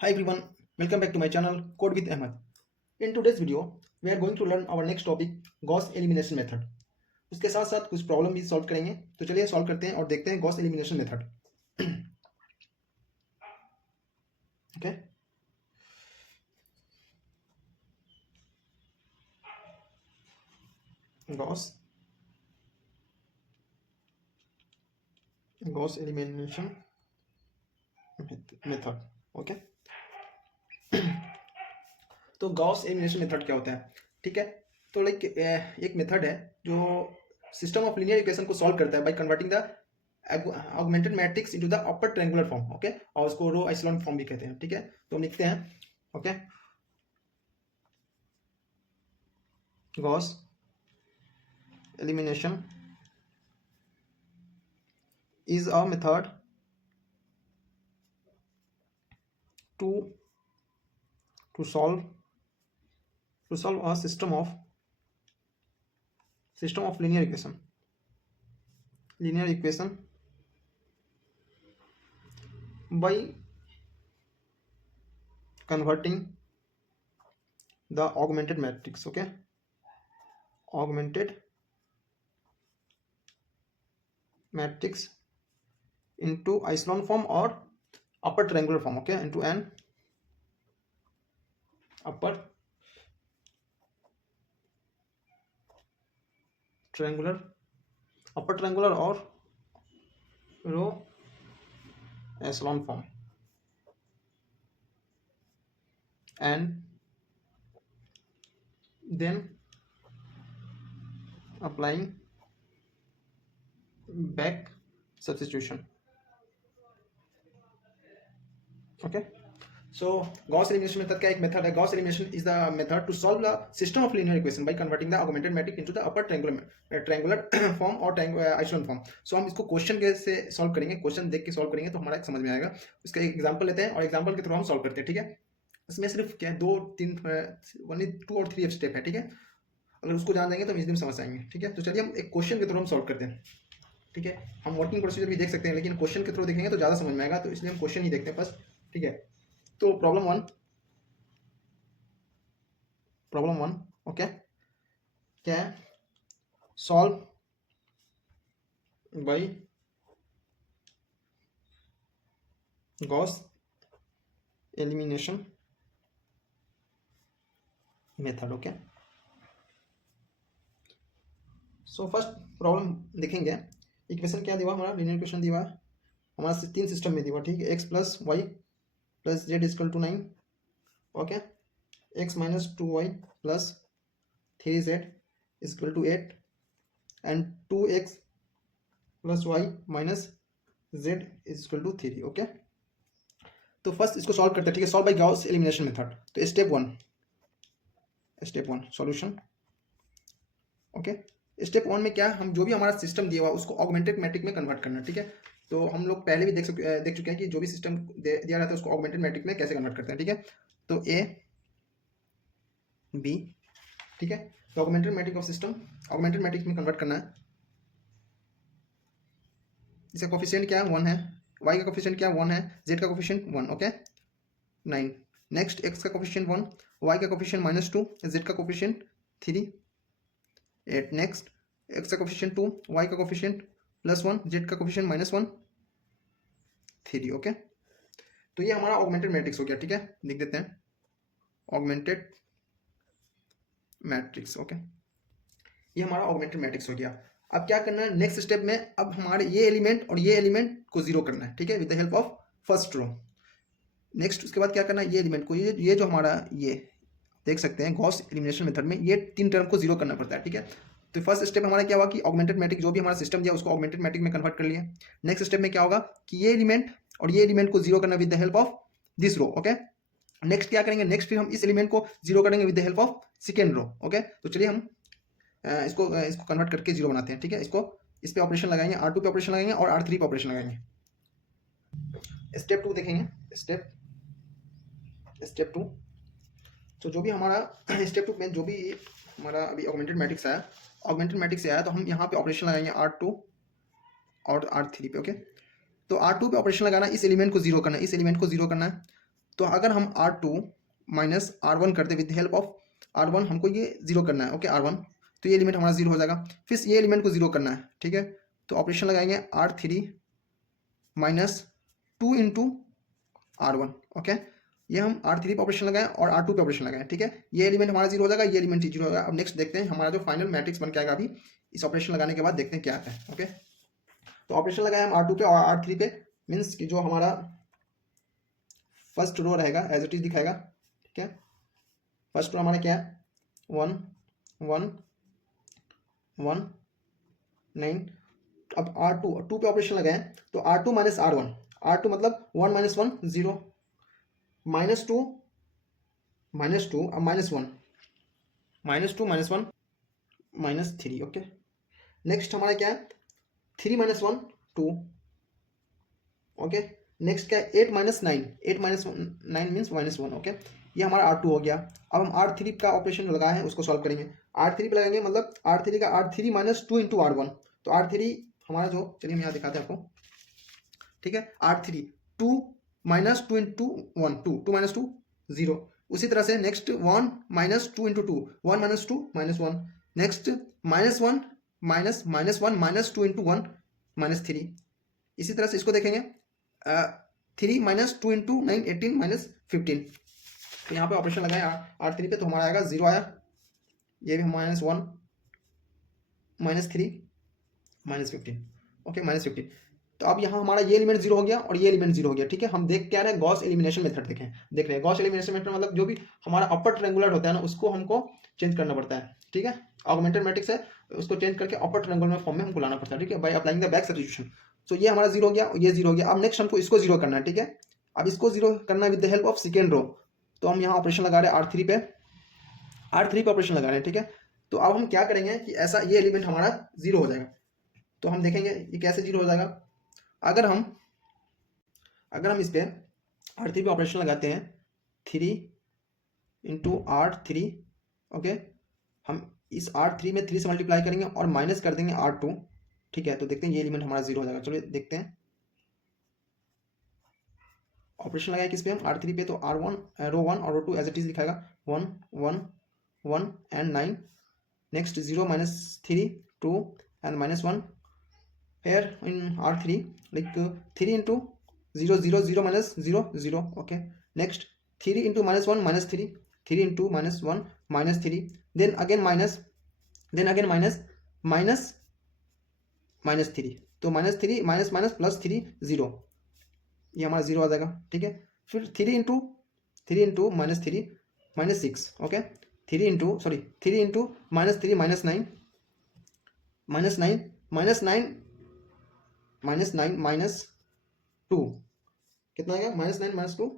Hi everyone, welcome back to my channel Code with Ahmed. In today's video, we are going to learn our next topic Gauss elimination method. उसके साथ साथ कुछ problem भी solve करेंगे, तो चलिए solve करते हैं और देखते हैं Gauss elimination method. Okay, Gauss elimination method. Okay, तो गॉस एलिमिनेशन मेथड क्या होता है? ठीक है, तो लाइक एक मेथड है जो सिस्टम ऑफ लीनियर इक्वेशन को सॉल्व करता है by converting the augmented matrix into the upper triangular form. Okay, और उसको रो आइसोलॉन फॉर्म भी कहते हैं. ठीक है, तो हम लिखते हैं. Okay, Gauss elimination is a method to solve a system of linear equation by converting the augmented matrix. Okay, augmented matrix into echelon form or upper triangular form. Okay, into an upper triangular or row echelon form, and then applying back substitution. Okay, so Gauss elimination method का एक method है. Gauss elimination is the method to solve the system of linear equation by converting the augmented matrix into the upper triangular form or echelon form. So हम इसको question के से solve करेंगे, question देख के सॉल्व करेंगे तो हमारा समझ में आएगा. इसका एक एग्जांपल लेते हैं और एग्जांपल के थ्रू हम सॉल्व करते हैं. ठीक है, इसमें सिर्फ क्या है, 2 3 ओनली 2 और 3 स्टेप है. ठीक है, अगर उसको जान जाएंगे तो हम इजीली समझ जाएंगे. ठीक है, तो चलिए हम एक क्वेश्चन के थ्रू हम सॉल्व करते हैं. ठीक है, हम वर्किंग प्रोसीजर भी देख सकते हैं, लेकिन क्वेश्चन के थ्रू देखेंगे तो ज़्यादा समझ में आएगा, तो इसलिए हम क्वेश्चन ही देखते हैं बस. ठीक है, तो प्रॉब्लम वन. ओके, क्या है? Solve by Gauss elimination method. Okay, so first problem देखेंगे. इक्वेशन क्या दिया हमारा? लीनियर इक्वेशन दिया हमारा 3 सिस्टम में दिया. ठीक है, x plus y plus z is equal to 9. Okay, x minus 2y plus 3z is equal to 8 and 2x plus y minus z is equal to 3. Okay, तो फर्स्ट इसको सॉल्व करते हैं. ठीक है, solve by Gauss elimination method. तो step one solution. Okay, step 1 में क्या, हम जो भी हमारा सिस्टम दिया हुआ उसको ऑगमेंटेड मैट्रिक्स में कन्वर्ट करना. ठीक है, तो हम लोग पहले भी देख चुके हैं कि जो भी सिस्टम दिया रहता है उसको ऑगमेंटेड मैट्रिक्स में कैसे कन्वर्ट करते हैं. ठीक है, तो ए बी. ठीक है, तो augmented matrix of system augmented matrix में कन्वर्ट करना है. इसका कोफिशिएंट क्या है? 1 है. y का कोफिशिएंट क्या है? 1 है. z का कोफिशिएंट 1. ओके, 9. नेक्स्ट x का कोफिशिएंट 1, y का कोफिशिएंट -2, z का कोफिशिएंट 3, 8. नेक्स्ट x का कोफिशिएंट 2, y का कोफिशिएंट +1, z का कोफिशिएंट -1, 3. ओके, तो ये हमारा ऑगमेंटेड मैट्रिक्स हो गया. ठीक है, लिख देते हैं ऑगमेंटेड मैट्रिक्स. ओके, ये हमारा ऑगमेंटेड मैट्रिक्स हो गया. अब क्या करना है नेक्स्ट स्टेप में? अब हमारे ये एलिमेंट और ये एलिमेंट को जीरो करना है. ठीक है, with the help of first row. Next उसके बाद क्या करना है? ये एलिमेंट को, ये जो हमारा, ये देख सकते हैं गॉस एलिमिनेशन मेथड में ये 3 टर्म को जीरो करना पड़ता है. ठीक है, तो फर्स्ट स्टेप हमारा क्या हुआ कि ऑगमेंटेड मैट्रिक्स जो भी हमारा सिस्टम दिया उसको ऑगमेंटेड मैट्रिक्स में कन्वर्ट कर लिया. नेक्स्ट स्टेप में क्या होगा कि ये एलिमेंट और ये एलिमेंट को जीरो करना with the help of this row. Okay, next क्या करेंगे? नेक्स्ट फिर हम इस एलिमेंट को जीरो करेंगे with the help of second row. Okay, तो चलिए हम इसको कन्वर्ट करके जीरो बनाते हैं. ठीक है, इसको इस पे ऑपरेशन लगाएंगे, R2 पे ऑपरेशन लगाएंगे और R3 पे ऑपरेशन लगाएंगे. स्टेप 2 देखेंगे. स्टेप 2, तो जो भी हमारा स्टेप 2 में जो भी हमारा अभी ऑगमेंटेड मैट्रिक्स आया, ऑगमेंटेड मैट्रिक्स से आया, तो हम यहाँ पे ऑपरेशन लगाएंगे R2 और R3 पे. ओके, तो R2 पे ऑपरेशन लगाना, इस एलिमेंट को जीरो करना, इस एलिमेंट को जीरो करना है. तो अगर हम R2 माइनस R1 करते विद हेल्प ऑफ R1, हमको ये जीरो करना है, ओके R1, तो ये एलिमेंट हमारा जीरो हो जाएगा। फिर ये एलिमेंट को जीरो करना है, ठीक है, तो ऑपरेशन लगाएंगे R3 minus 2 into R1, okay, ये हम R3 पे ऑपरेशन लगाएं और R2 पे ऑपरेशन लगाएं, ठीक है, ये एलिमेंट हमारा जीरो हो जाएगा, ये एलिमेंट जीरो हो जाएगा। अब नेक्स्ट देखते हैं हमारा जो फाइनल मैट्रिक्स बन के आएगा अभी इस ऑपरेशन लगाने के बाद, देखते हैं क्या आता है, ओके। तो ऑपरेशन लगाए हम R2 पे और R3 पे, मीन्स कि जो हमारा फर्स्ट रो रहेगा एज इट इज दिखाएगा, ठीक है। फर्स्ट रो हमारा क्या है 1 1 1 9। अब R2 पे ऑपरेशन लगाए तो R2 माइनस R1, R2 मतलब 1 माइनस 1 0, -2 -2, अब -1 -2 -1 -3, ओके। नेक्स्ट हमारा क्या है 3 माइनस 1 2, ओके। नेक्स्ट क्या है 8 माइनस 9, 8 माइनस 9 मीन्स -1, ओके। ये हमारा R2 हो गया। अब हम R3 का ऑपरेशन जो लगाए हैं उसको सॉल्व करेंगे। R3 पे लगाएंगे मतलब R3 का R3 माइनस 2 इंटू R1, तो R3 हमारा जो, चलिए हम यहाँ दिखाते हैं आपको, ठीक है, R3 2 माइनस 2 इंटू 1 2 2 माइनस 2 0। उसी तरह से next 1 minus 2 into 2 1 minus 2 -1। Next -1 minus -1 minus 2 into 1 -3। इसी तरह से इसको देखेंगे 3 माइनस 2 इंटू 9 18 माइनस 15। तो यहाँ पे ऑपरेशन लगाए R3 पे तो हमारा आएगा 0 आया, ये भी -1 -3 -15, ओके -15। तो अब यहाँ हमारा ये एलिमेंट जीरो हो गया और ये एलिमेंट जीरो हो गया, ठीक है। हम देख क्या रहे हैं गॉस एलिमिनेशन मेथड देख रहे हैं। गॉस एलिमिनेशन मेथड मतलब जो भी हमारा अपर ट्रायंगुलर होता है ना उसको हमको चेंज करना पड़ता है, ठीक है। ऑगमेंटेड मैट्रिक्स है, उसको चेंज करके अपर ट्रायंगुलर फॉर्म में हमको लाना पड़ता है, ठीक है, by applying the back substitution. So ये हमारा जीरो हो गया, ये जीरो हो गया। अब नेक्स्ट हमको इसको जीरो करना है, ठीक है। अब इसको जीरो करना है with the help of second row. तो हम यहाँ ऑपरेशन लगा रहे हैं R3 पे ऑपरेशन लगा रहे हैं, ठीक है। तो अब हम क्या करेंगे कि ऐसा ये एलिमेंट हमारा जीरो हो जाएगा। तो हम देखेंगे ये कैसे जीरो हो जाएगा। अगर हम इस पे R3 पे ऑपरेशन लगाते हैं 3 इंटू R3, ओके, हम इस R3 में 3 से मल्टीप्लाई करेंगे और माइनस कर देंगे R2, ठीक है। तो देखते हैं ये एलिमेंट हमारा जीरो हो जाएगा। चलिए देखते हैं ऑपरेशन लगाए किस पे हम R3 पे, तो R1 रो 1 और रो 2 एज इट इज दिखाएगा 1 1 1 and 9। Next 0 -3 2 and -1 here in R3 like 3 into 0 0 0 minus 0 0, okay. Next 3 into -1 -3, 3 into -1 -3, then again minus, then again minus -3, तो -3 माइनस माइनस प्लस 3 0, ये हमारा 0 आ जाएगा, ठीक है। फिर 3 इंटू -3 -6, ओके। 3 इंटू -3 -9 -2 कितना आ गया -9 -2।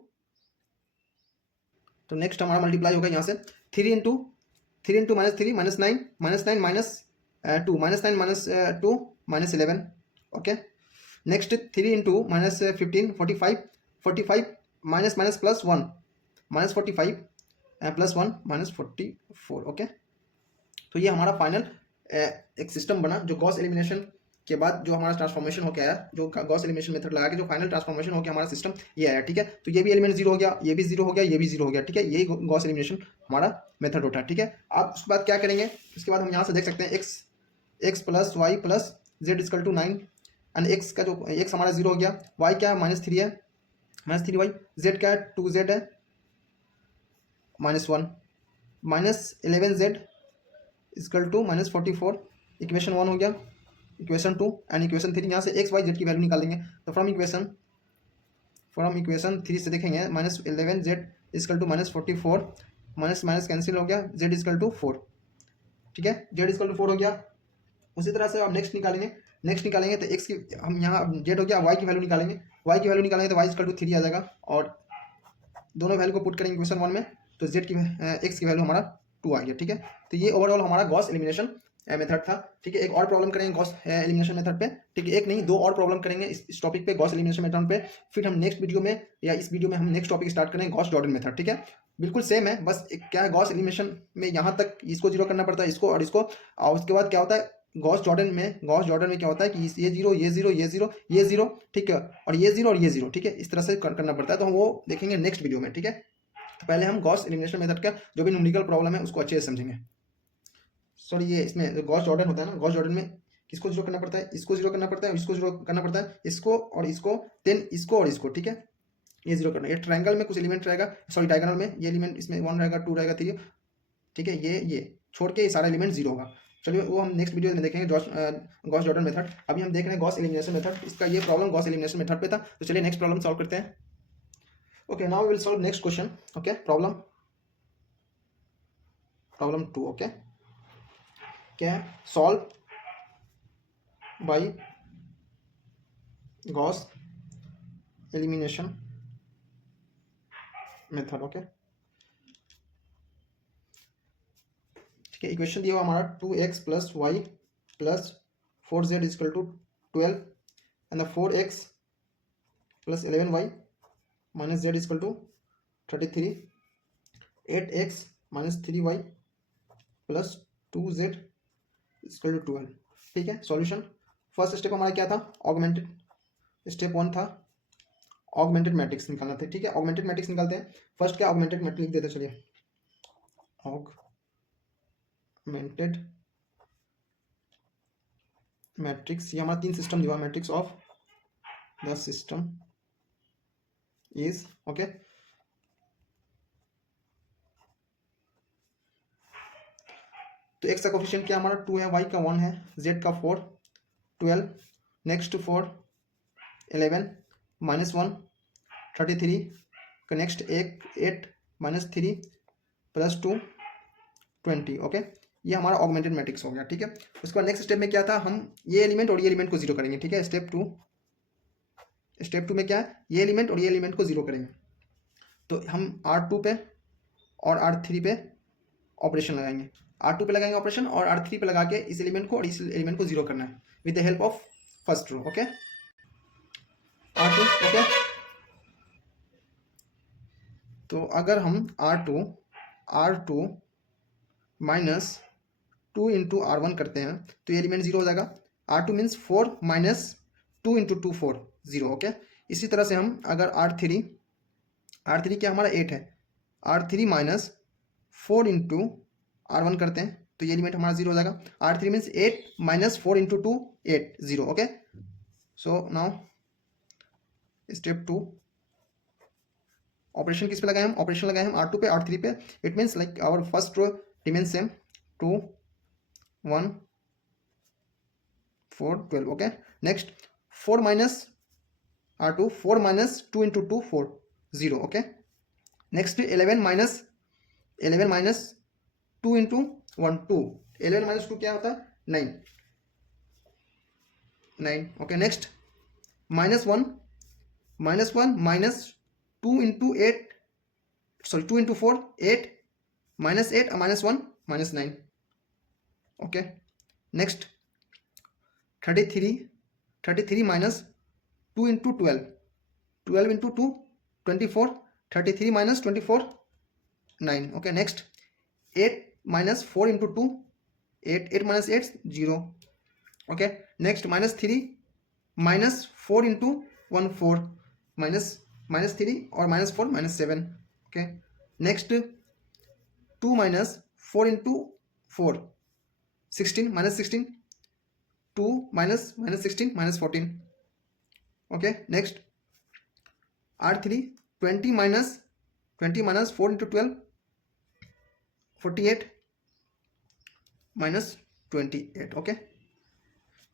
तो नेक्स्ट हमारा मल्टीप्लाई होगा यहाँ से 3 into -3 -9 -9 -2 -9 -2 -11, okay. Next 3 into -15 45 minus minus plus 1 -45 plus 1 -44, okay. तो ये हमारा फाइनल एक सिस्टम बना जो गॉस एलिमिनेशन के बाद जो हमारा ट्रांसफॉर्मेशन होकर आया, जो गॉस एलिमिनेशन मेथड लगा के जो फाइनल ट्रांसफॉर्मेशन होकर हमारा सिस्टम ये आया, ठीक है। तो ये भी एलिमेंट जीरो हो गया, ये भी जीरो हो गया, ये भी जीरो हो गया, ठीक है। यही गॉस एलिमिनेशन हमारा मेथड होता है, ठीक है। आप उसके बाद क्या करेंगे, उसके बाद हम यहाँ से देख सकते हैं x plus y plus z equal to 9 and x का जो x हमारा जीरो हो गया, y क्या है -3 है, -3y, z क्या है 2z है -1, -11z इक्वल टू -44। इक्वेशन 1 हो गया, इक्वेशन 2 एंड इक्वेशन 3, यहाँ से x y z की वैल्यू निकालेंगे। तो फ्रॉम इक्वेशन 3 से देखेंगे -11z equal to -44, minus minus cancel हो गया, z इक्वल टू 4, ठीक है, z इक्वल टू 4 हो गया। उसी तरह से अब नेक्स्ट निकालेंगे तो x की हम यहाँ z हो गया, y की वैल्यू निकालेंगे, तो y इक्वल टू 3 आ जाएगा और दोनों वैल्यू को पुट करेंगे इक्वेशन 1 में, तो z की x की वैल्यू हमारा 2 आ गया, ठीक है। तो ये ओवरऑल हमारा गॉस एलिमिनेशन मेथड था, ठीक है। एक और प्रॉब्लम करेंगे गॉस एलिमिनेशन मेथड पे, ठीक है, एक नहीं 2 और प्रॉब्लम करेंगे इस टॉपिक पे गॉस एलिमिनेशन मेथड पे। फिर हम नेक्स्ट वीडियो में या इस वीडियो में हम नेक्स्ट टॉपिक स्टार्ट करेंगे गॉस जॉर्डन मेथड, ठीक है। बिल्कुल सेम है, बस क्या है गॉस एलिमिनेशन में यहाँ तक इसको जीरो करना पड़ता है, इसको और इसको, और उसके बाद क्या होता है गॉस जॉर्डन में क्या होता है कि ये जीरो ये जीरो ये जीरो ये जीरो, ठीक है, और ये जीरो और ये जीरो, ठीक है, इस तरह से करना पड़ता है। तो हम वो देखेंगे नेक्स्ट वीडियो में, ठीक है। तो पहले हम गॉस एलिमिनेशन मेथड का जो भी न्यूमेरिकल प्रॉब्लम है उसको अच्छे से समझेंगे। सॉरी, ये इसमें जो गॉस जॉर्डन होता है ना, गॉस जॉर्डन में किसको जीरो करना पड़ता है, इसको जीरो करना पड़ता है, इसको जीरो करना पड़ता है, इसको और इसको, देन इसको और इसको, ठीक है, ये जीरो करना है। ये ट्रायंगल में कुछ एलिमेंट रहेगा, सॉरी डायगोनल में ये एलिमेंट इसमें 1 रहेगा, 2 रहेगा, 3, ठीक है, ये छोड़ के ये सारा एलिमेंट जीरो होगा। चलिए वो हम नेक्स्ट वीडियो में देखेंगे गॉस जॉर्डन मेथड। अभी हम देख रहे हैं गॉस एलिमिनेशन मेथड। इसका ये प्रॉब्लम गॉस एलिमिनेशन मेथड पे था। तो चलिए नेक्स्ट प्रॉब्लम सॉल्व करते हैं। Okay, now we will solve next question. Okay, problem 2। Okay, क्या है, solve by Gauss elimination method. Okay, ठीक है, इक्वेशन दिया हुआ हमारा 2x plus y plus 4z equal to 12 and the 4x plus 11y minus z is equal to 33, 8x minus 3y plus 2z equal to 12, ठीक है। Solution, first step हमारा क्या था, ऑगमेंटेड, स्टेप 1 था ऑगमेंटेड मैट्रिक्स निकालना था, ठीक है। ऑगमेंटेड मैट्रिक्स निकालते हैं। फर्स्ट क्या, ऑगमेंटेड मैट्रिक्स लिख देते हैं, चलिए ऑगमेंटेड मैट्रिक्स। ये हमारा 3 सिस्टम दिया, matrix of the system is, okay, तो x का कोफिशिएंट क्या हमारा 2 है, y का 1 है, z का 4, 12, नेक्स्ट 4, 11 माइनस 1, 33 का नेक्स्ट 8 माइनस 3 प्लस 2, 20। ओके, ये हमारा ऑगमेंटेड मैट्रिक्स हो गया, ठीक है। उसके बाद नेक्स्ट स्टेप में क्या था, हम ये एलिमेंट और ये एलिमेंट को जीरो करेंगे, ठीक है। स्टेप टू में क्या है, ये एलिमेंट और ये एलिमेंट को जीरो करेंगे। तो हम R2 पे और R3 पे ऑपरेशन लगाएंगे, R2 पे लगाएंगे ऑपरेशन और R3 पे लगा के इस एलिमेंट को और इस एलिमेंट को जीरो करना है with the help of first row. Okay, R2, okay, तो अगर हम R2 माइनस 2 इंटू R1 करते हैं तो ये एलिमेंट जीरो हो जाएगा। R2 means 4 minus 2 into 2 4 zero. Okay, इसी तरह से हम अगर R3 क्या हमारा 8 है, R3 माइनस 4 इंटू R1 करते हैं तो ये एलिमेंट हमारा जीरो हो जाएगा। R3 means 8 minus 4 into 2 8 zero. Okay, so now step 2, operation किस पे लगाए हम, ऑपरेशन लगाए हम R2 पे R3 पे। It means like our first row remains same, 2 1 4 12। Okay, next 4 minus R2, 4 minus 2 into 2 4 zero. Okay, next 11 minus 2 into 1 2, 11 minus 2 क्या होता है 9। Okay, next minus 1 minus 2 into 8, sorry 2 into 4 8 minus 8 minus 1 minus 9। Okay, next 33 minus 2 into 12 into 2 24, 33 minus 24 9। Okay, next 8 minus 4 into 2 8 minus 8 0। Okay, next minus 3 minus 4 into 1 4 minus 3 और minus 4 minus 7। Okay, next 2 minus 4 into 4 16 minus 16, 2 minus 16 minus 14। Okay, next R3 20 minus 4 into 12 48 minus 28। Okay,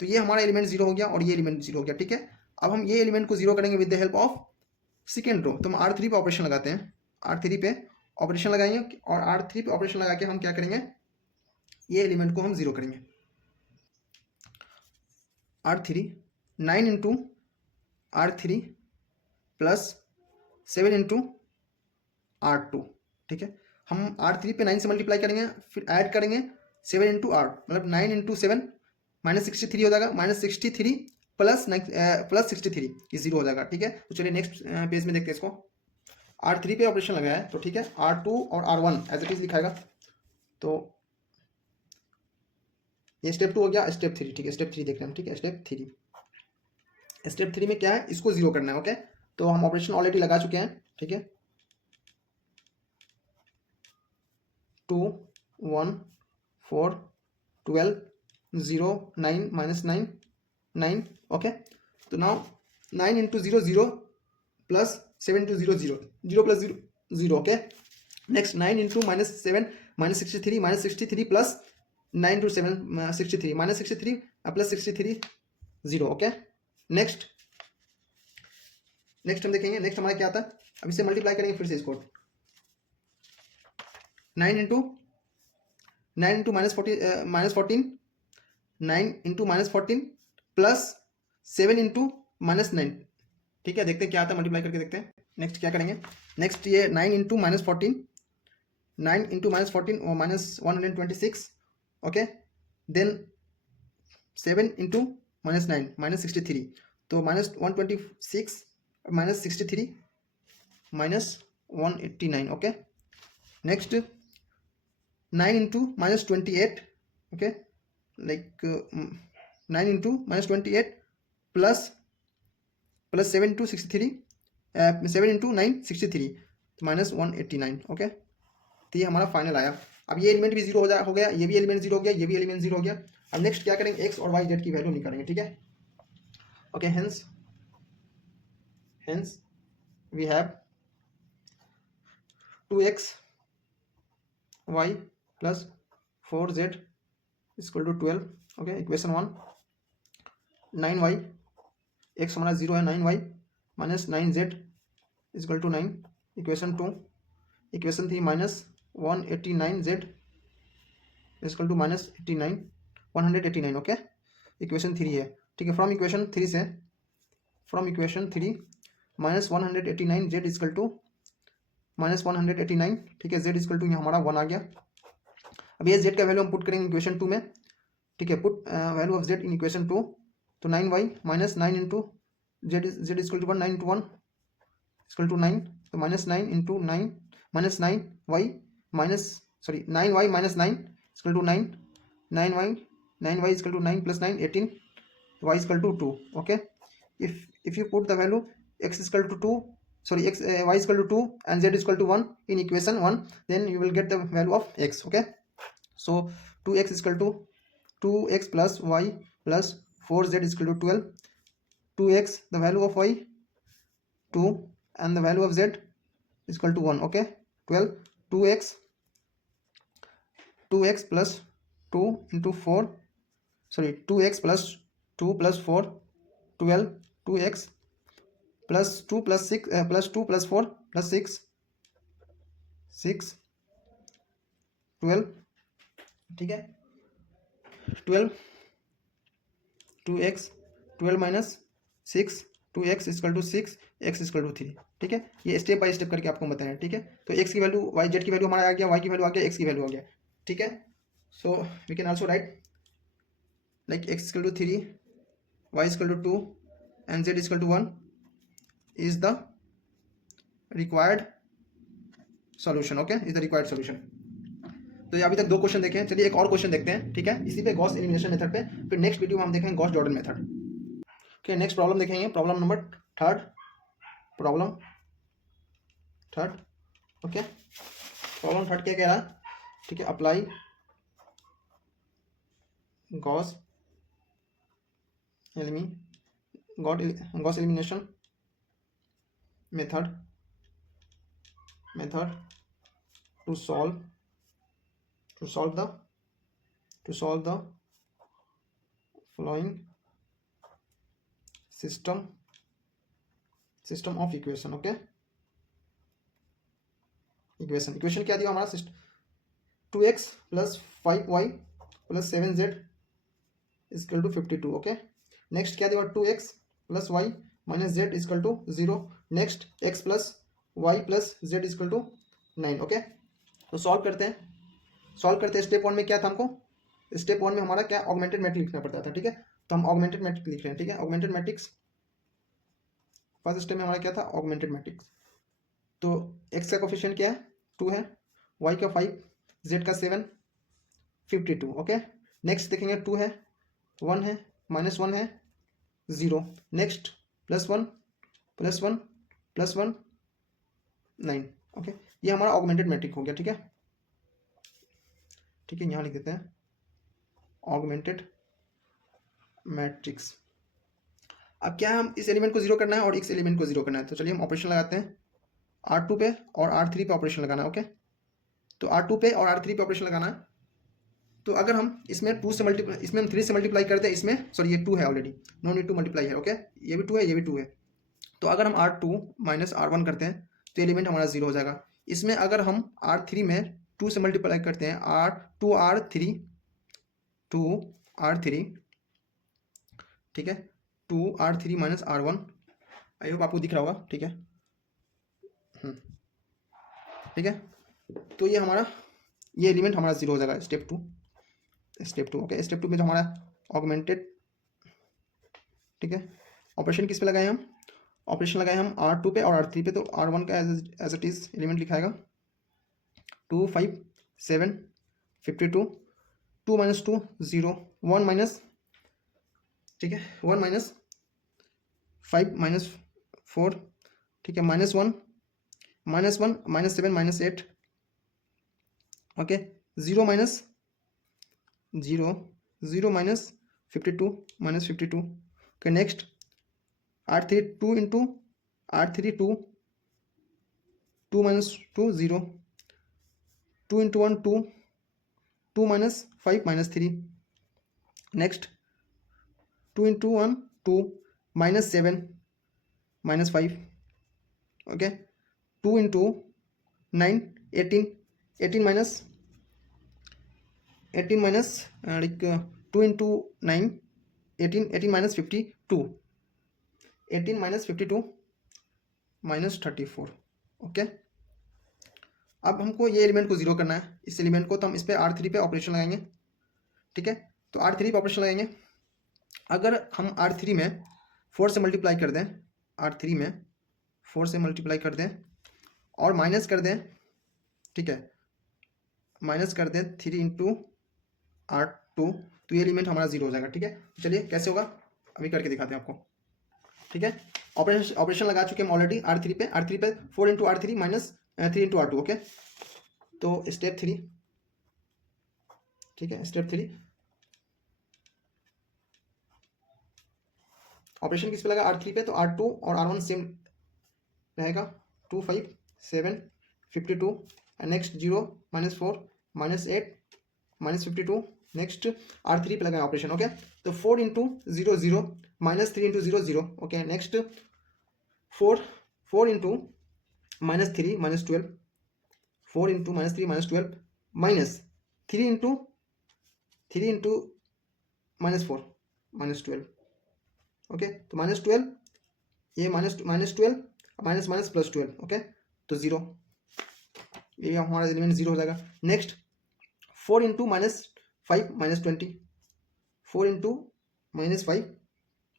तो ये हमारा element zero हो गया और ये element zero हो गया, ठीक है। अब हम ये एलिमेंट को जीरो करेंगे with the help of second row. तो हम R3 पे ऑपरेशन लगाते हैं, R3 पे ऑपरेशन लगाएंगे और R3 पे ऑपरेशन लगा के हम क्या करेंगे, ये एलिमेंट को हम जीरो करेंगे। R3 9 into R3 plus 7 into R2, ठीक है। हम R3 पे 9 से मल्टीप्लाई करेंगे, फिर ऐड करेंगे 7 इंटू R, मतलब 9 इंटू 7 माइनस 63 हो जाएगा, माइनस 63 प्लस 63 ये जीरो हो जाएगा, ठीक है। तो चलिए नेक्स्ट पेज में देखते हैं इसको। R3 पे ऑपरेशन लगाया है तो ठीक है, R2 और R1 एज इट इज लिखाएगा। तो ये स्टेप 2 हो गया, स्टेप 3, ठीक है, स्टेप 3 देख रहे हैं हम, ठीक है, स्टेप 3 में क्या है, इसको 0 करना है। ओके, तो हम ऑपरेशन ऑलरेडी लगा चुके हैं, ठीक है, 2 1 4 12 0 9 -9 9। ओके, तो now 9 into 0 0 plus 7 into 0 0 0 plus 0 0। Okay, next 9 into -7 -63 plus 9 to 7 63 -63 plus 63 0। Okay, next हम देखेंगे, नेक्स्ट हमारा क्या आता है, अब इसे मल्टीप्लाई करेंगे फिर से इसको, 9 into -14 9 into -14 प्लस 7 into -9। ठीक है, देखते हैं क्या आता है, मल्टीप्लाई करके देखते हैं। नेक्स्ट क्या करेंगे, नेक्स्ट ये 9 into -14 9 into -14 और -126। ओके, देन 7 into -9 -63, तो -126 -63 -189। Okay, next 9 into -28। Okay, like 9 into -28 plus 7 into 63 7 into 9 63 तो -189। ओके, तो ये हमारा फाइनल आया। अब ये एलिमेंट भी 0 हो गया, ये भी एलिमेंट 0 हो गया, ये भी एलिमेंट 0 हो गया। अब नेक्स्ट क्या करेंगे, एक्स और वाई जेड की वैल्यू निकालेंगे, ठीक है। Okay, hence we have 2x y plus 4z equal to 12। Okay, equation 1। 9y, x हमारा 0 है, 9y minus 9z equal to 9, equation 2। Equation 3 -189z equal to -89 189। Okay, equation 3 है, ठीक है। From equation 3 -189z equal to -189, ठीक है, z equal to हमारा 1 आ गया। अब ये z का वैल्यू हम पुट करेंगे इक्वेशन 2 में, ठीक है, put value of z in equation 2, तो 9y minus 9 into z equal to 1, 9 into 1 equal to 9, तो -9 into 9 -9y minus 9y minus 9 equal to 9, 9y equal to 9 plus 9 18, y equal to 2। Okay, if you put the value x equal to 2 y equal to 2 and z equal to 1 in equation 1, then you will get the value of x। okay, so 2x equal to 2x plus y plus 4z is equal to 12, 2x the value of y 2 and the value of z is equal to 1। okay, 12 2x plus 2 into 4 2x plus 2 plus 4 12, 2x plus 2 plus 6 plus 2 plus 4 plus 6 12, ठीक है, 12 2x 12 minus 6 2x equal to 6 x equal to 3। ठीक है, ये step by step करके आपको बताना है। ठीक है, तो x की वैल्यू y z की वैल्यू हमारा आ गया, y की वैल्यू आ गया, x की वैल्यू आ गया। ठीक है, so we can also write like x equal to 3 y equal to 2 and z equal to 1 is the required solution. Okay, is the required solution. तो ये अभी तक 2 क्वेश्चन देखे हैं, चलिए एक और क्वेश्चन देखते हैं। ठीक है, इसी पे गॉस एलिमिनेशन मेथड पे, फिर नेक्स्ट वीडियो में हम देखेंगे Gauss Jordan method. Okay, next problem देखेंगे, problem number third. Okay, problem third क्या कह रहा है? ठीक है, apply Gauss elimination method to solve the following system of equation। Okay, equation क्या दिया हमारा? 2x plus 5y plus 7z equal to 52। Okay, next क्या दिया? 2x plus y minus z equal to 0। Next x plus y plus z equal to 9। Okay, तो solve करते हैं। Step 1 में क्या था हमको? स्टेप 1 में हमारा क्या ऑगमेंटेड मैट्रिक्स लिखना पड़ता था। ठीक है, तो हम ऑगमेंटेड मैट्रिक्स लिख रहे हैं। ठीक है, ऑगमेंटेड मैट्रिक्स फर्स्ट स्टेप में हमारा क्या था? Augmented matrix. तो x का कोफिशिएंट क्या है? 2 है, y का 5, z का 7, 52। ओके, नेक्स्ट देखेंगे 2 है, 1 है, -1 है, 0। नेक्स्ट +1 +1 +1 9। ओके, ये हमारा ऑगमेंटेड मैट्रिक्स हो गया। ठीक है, ठीक है, यहाँ लिख देते हैं ऑगमेंटेड मैट्रिक्स। अब क्या है, हम इस एलिमेंट को जीरो करना है और इस एलिमेंट को जीरो करना है। तो चलिए हम ऑपरेशन लगाते हैं, R2 पे और R3 पे ऑपरेशन लगाना है। ओके, तो R2 पे और R3 पे ऑपरेशन लगाना है। तो अगर हम इसमें 2 से मल्टीप्लाई, इसमें हम 3 से मल्टीप्लाई करते हैं, इसमें सॉरी ये 2 है already, no need to multiply है। ओके, ये भी 2 है, ये भी 2 है। तो अगर हम R2 माइनस R1 करते हैं तो एलिमेंट हमारा जीरो हो जाएगा। इसमें अगर हम R3 में 2 से मल्टीप्लाई करते हैं, R2R3 ठीक है, 2R3 minus R1, I hope आपको दिख रहा होगा। ठीक है, ठीक है, तो ये हमारा, ये एलिमेंट हमारा जीरो हो जाएगा। स्टेप टू ओके, स्टेप 2 में जो हमारा ऑगमेंटेड, ठीक है, ऑपरेशन किस पे लगाए हम, ऑपरेशन लगाए हम R2 पे और R3 पे। तो R1 का एज इट इज एलिमेंट लिखाएगा 2 5 7 52, 2 - 2 0, 1 माइनस, ठीक है, 1 माइनस 5 -4, ठीक है, -1 -1 -7 -8, okay, 0 minus 0 0 minus 52 -52। Okay, next R3 2 into R3 2 2 - 2 0, 2 into 1 2 2 - 5 -3। Next 2 into 1 2 -7 -5। Okay, 2 into 9 18, 18 minus 2 into 9 18, 18 minus 52, 18 minus 52 -34। Okay, अब हमको ये एलिमेंट को जीरो करना है, इस एलिमेंट को, तो हम इस पे R3 पे ऑपरेशन लगाएंगे। ठीक है, तो R3 पे ऑपरेशन लगाएंगे। अगर हम R3 में 4 से मल्टीप्लाई कर दें, R3 में 4 से मल्टीप्लाई कर दें और माइनस कर दें, ठीक है, माइनस कर दें 3 इंटू R2, तो ये एलिमेंट हमारा जीरो हो जाएगा। ठीक है, चलिए कैसे होगा अभी करके दिखाते हैं आपको। ठीक है, ऑपरेशन लगा चुके हैं ऑलरेडी R3 पे 4 into R3 minus 3 into R2। Okay, तो स्टेप 3, ठीक है, स्टेप 3 ऑपरेशन किस पे लगा, R3 पे, तो R2 और R1 सेम रहेगा, 2 5 7 52, नेक्स्ट 0 -4 -8 -52। नेक्स्ट R3 पे लगाए ऑपरेशन। ओके, तो 4 into 0 0 -3 into 0 0। Okay, next 4 into -3 -12, 4 into -3 -12 minus 3 into -4 -12। Okay, तो -12, ये -12 माइनस माइनस +12। ओके, तो 0, ये हमारा एलिमेंट 0 हो जाएगा। Next 4 into -5 -20, 4 into -5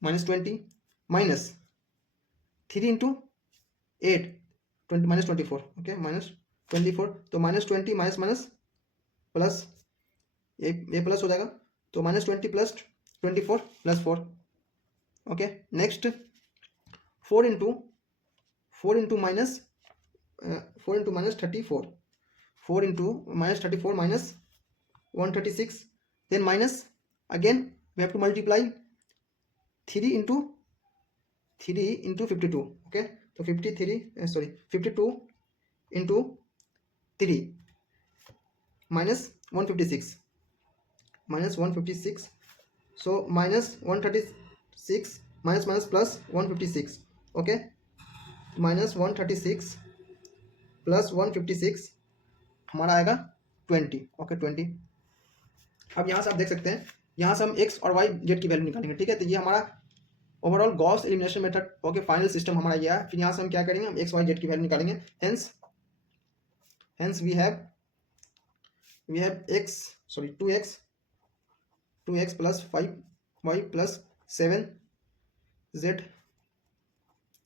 -20 minus 3 into 8 -24। Okay, -24, तो -20 माइनस प्लस, ये प्लस हो जाएगा, तो -20 + 24 + 4। Okay, next 4 into -34, 4 into -34 -136, then minus again we have to multiply 3 into 52। okay, तो 52 into 3 -156, so -136 minus plus 156। okay, -136 plus 156 हमारा आएगा 20। ओके, 20। अब यहाँ से आप देख सकते हैं, यहाँ से हम x और y z की वैल्यू निकालेंगे। ठीक है, तो ये हमारा overall Gauss elimination method. Okay, final system हमारा ये है। फिर यहाँ से हम क्या करेंगे, हम x y z की वैल्यू निकालेंगे। Hence we have 2x plus 5y plus 7z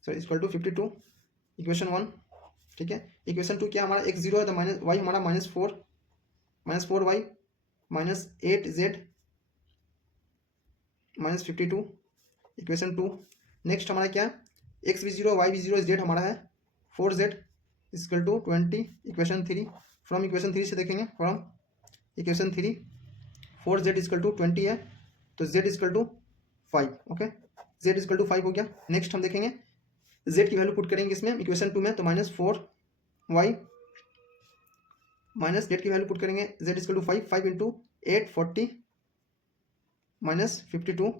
equal to 52, equation 1। ठीक है, इक्वेशन 2 क्या हमारा x 0 है, तो y हमारा -4y -8z minus 52 equation 2। Next हमारा क्या है, एक्स भी जीरो वाई भी जीरो, जेड हमारा है 4z equal to 20 equation 3। From equation 3 से देखेंगे, from equation 3 4z equal to 20 है तो z equal to 5। Okay, z equal to 5 हो गया। नेक्स्ट हम देखेंगे z की वैल्यू पुट करेंगे इसमें इक्वेशन 2 में, तो -4y माइनस z की वैल्यू पुट करेंगे z equal to 5, 5 into 8 40 minus 52।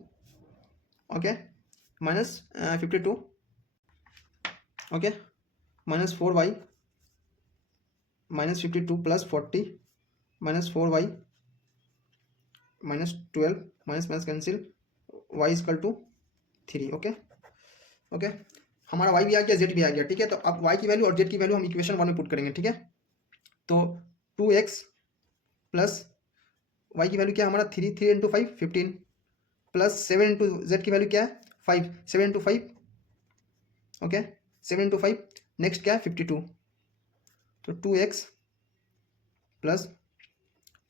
Okay, minus 52। Okay, minus 4y minus 52 plus 40 minus 4y minus 12 minus minus cancel y equal to 3। Okay okay, हमारा y भी आ गया, z भी आ गया। ठीक है, तो अब y की वैल्यू और z की वैल्यू हम इक्वेशन 1 में पुट करेंगे। ठीक है, तो 2x प्लस y की वैल्यू क्या है हमारा 3, 3 इंटू 5 15 प्लस 7 इंटू z की वैल्यू क्या है 5, 7 इंटू 5। Okay, 7 into 5। नेक्स्ट क्या है 52, तो 2x plus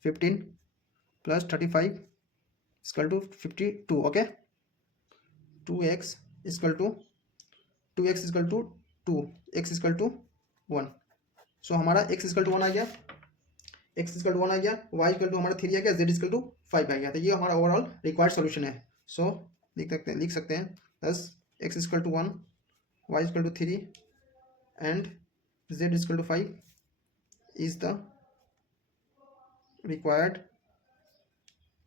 15 plus 35 equal to 52। Okay, 2x equal to 2x equal to 2, x equal to 1। So हमारा x इक्वल टू 1 आ गया, x इक्वल टू 1 आ गया, y equal to हमारा 3 आ गया, z इक्वल टू 5 आ गया। तो ये हमारा ओवरऑल रिक्वायर्ड सॉल्यूशन है। सो लिख सकते हैं बस x equal to 1, y equal to 3 and z equal to 5 is the required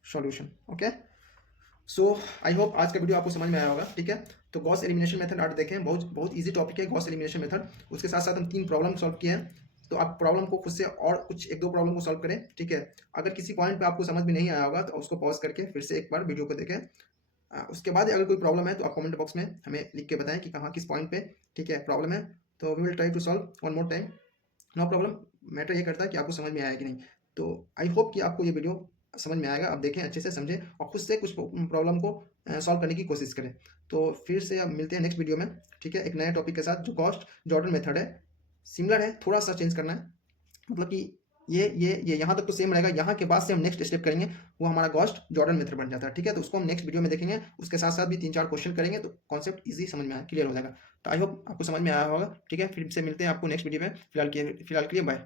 solution. Okay, so I hope आज का वीडियो आपको समझ में आया होगा। ठीक है, तो गॉस एलिमिनेशन मेथड आज देखें, बहुत इजी टॉपिक है गॉस एलिमिनेशन मेथड। उसके साथ साथ हम 3 प्रॉब्लम सॉल्व किए हैं, तो आप प्रॉब्लम को खुद से और कुछ 1-2 प्रॉब्लम को सॉल्व करें। ठीक है, अगर किसी पॉइंट पे आपको समझ में नहीं आया होगा तो उसको पॉज करके फिर से एक बार वीडियो को देखें। उसके बाद अगर कोई प्रॉब्लम है तो आप कमेंट बॉक्स में हमें लिख के बताएं कि कहाँ किस पॉइंट पे ठीक है प्रॉब्लम है, तो we will try to solve one more time. No problem, matter ये करता है कि आपको समझ में आया कि नहीं। तो आई होप कि आपको ये वीडियो समझ में आएगा। आप देखें, अच्छे से समझें और खुद से कुछ प्रॉब्लम को सॉल्व करने की कोशिश करें। तो फिर से अब मिलते हैं नेक्स्ट वीडियो में। ठीक है, एक नए टॉपिक के साथ जो गॉस जॉर्डन मेथड है, सिमिलर है, थोड़ा सा चेंज करना है। मतलब कि ये यहाँ तक तो सेम रहेगा, यहाँ के बाद से हम नेक्स्ट स्टेप करेंगे, वो हमारा गॉस जॉर्डन मेथड बन जाता है। ठीक है, तो उसको हम नेक्स्ट वीडियो में देखेंगे। उसके साथ साथ भी 3-4 क्वेश्चन करेंगे तो कॉन्सेप्ट इजी समझ में क्लियर हो जाएगा। तो आई होप आपको समझ में आया होगा। ठीक है, फिर से मिलते हैं आपको नेक्स्ट वीडियो में। फिलहाल के लिए बाय।